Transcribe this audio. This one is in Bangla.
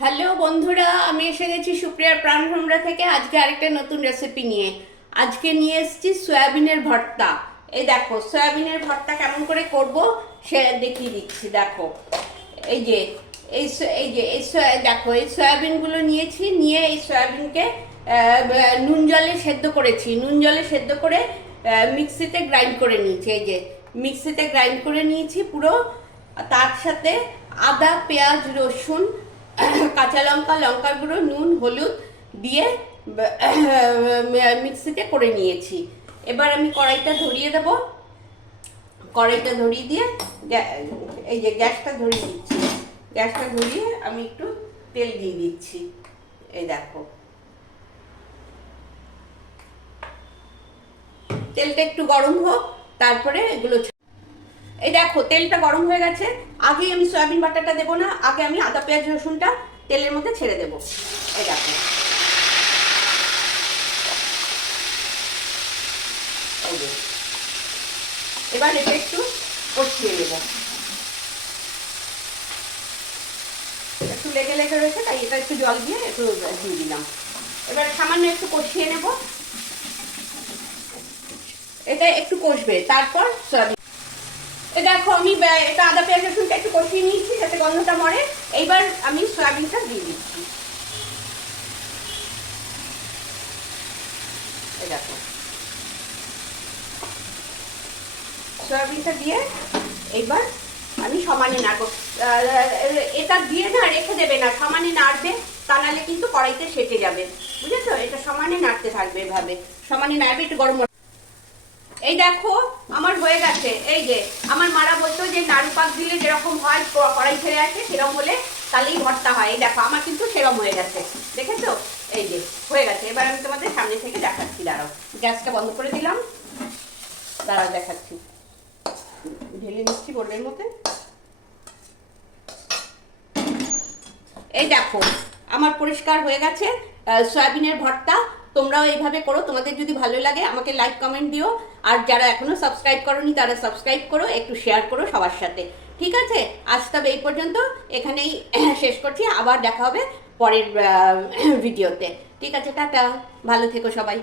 হ্যালো বন্ধুরা, আমি এসে গেছি সুপ্রিয়ার প্রাণভ্রমরা থেকে। আজকে আরেকটা নতুন রেসিপি নিয়ে আজকে নিয়ে এসেছি সয়াবিনের ভর্তা। এই দেখো সয়াবিনের ভর্তা কেমন করে করব সে দেখিয়ে দিচ্ছি। দেখো এই যে দেখো এই সয়াবিনগুলো নিয়েছি, নিয়ে এই সয়াবিনকে নুন জলে সেদ্ধ করেছি। নুন জলে সেদ্ধ করে মিক্সিতে গ্রাইন্ড করে নিয়েছি। এই যে মিক্সিতে গ্রাইন্ড করে নিয়েছি পুরো। তার সাথে আদা, পেঁয়াজ, রসুন, কাঁচা লঙ্কা, লঙ্কার গুঁড়ো, নুন, হলুদ দিয়ে মিক্সিতে করে নিয়েছি। এবার আমি কড়াইটা ধরিয়ে দেব। কড়াইটা ধরিয়ে দিয়ে এই যে গ্যাসটা ধরিয়ে দিচ্ছি। গ্যাসটা ধরিয়ে আমি একটু তেল দিয়ে দিচ্ছি। এই দেখো তেলটা একটু গরম হোক, তারপরে এগুলো। এই দেখো তেলটা গরম হয়ে গেছে। আগে আমি সয়াবিন বাটাটা দেবো না, আগে আমি আদা, পেঁয়াজ, রসুনটা তেলের মধ্যে ছেড়ে দেবো। এই দেখো এবার এটা একটু কষিয়ে নেব। একটু লেগে লেগে রয়েছে, তাই এটা একটু জল দিয়ে একটু দিয়ে দিলাম। এবার সামান্য একটু কষিয়ে নেব। এটা একটু কষবে, তারপর সয়াবিন। দেখো আমি এটা আদা, পেঁয়াজ, রসুনটা একটু কষিয়ে নিয়েছি যাতে গন্ধটা মরে। এইবার আমি সয়াবিনটা দিয়ে দিচ্ছি। এই দেখো সয়াবিনটা দিয়ে এইবার আমি সমানে নাড়বো। এটা দিয়ে না রেখে দেবে না, সমানে নাড়বে, তা নাহলে কিন্তু কড়াইতে সেটে যাবে, বুঝেছো? এটা সমানে নাড়তে থাকবে, এভাবে সমানে নাড়বে। একটু গরম। এই দেখো আমার হয়ে গেছে। এই যে আমার মারা বলতো যে নাড়ু পাক দিলে যেরকম হয় কড়াই ছেড়ে আসে, সেরকম হলে তাহলেই ভর্তা হয়। এই দেখো আমার কিন্তু সেরকম হয়ে গেছে, দেখেছো? এই যে হয়ে গেছে। এবার আমি তোমাদের সামনে থেকে দেখাচ্ছি। দাঁড়াও, গ্যাসটা বন্ধ করে দিলাম। দাঁড়াও দেখাচ্ছি। ঢেলে নিচ্ছি বোলের মধ্যে। এই দেখো আমার পরিষ্কার হয়ে গেছে সয়াবিনের ভর্তা। তোমরাও এইভাবে করো। তোমাদের যদি ভালো লাগে আমাকে লাইক কমেন্ট দিও। আর যারা এখনো সাবস্ক্রাইব করোনি তারা সাবস্ক্রাইব করো, একটু শেয়ার করো সবার সাথে। ঠিক আছে, আজ তবে এই পর্যন্ত, এখানেই শেষ করছি। আবার দেখা হবে পরের ভিডিওতে। ঠিক আছে, টাটা, ভালো থেকো সবাই।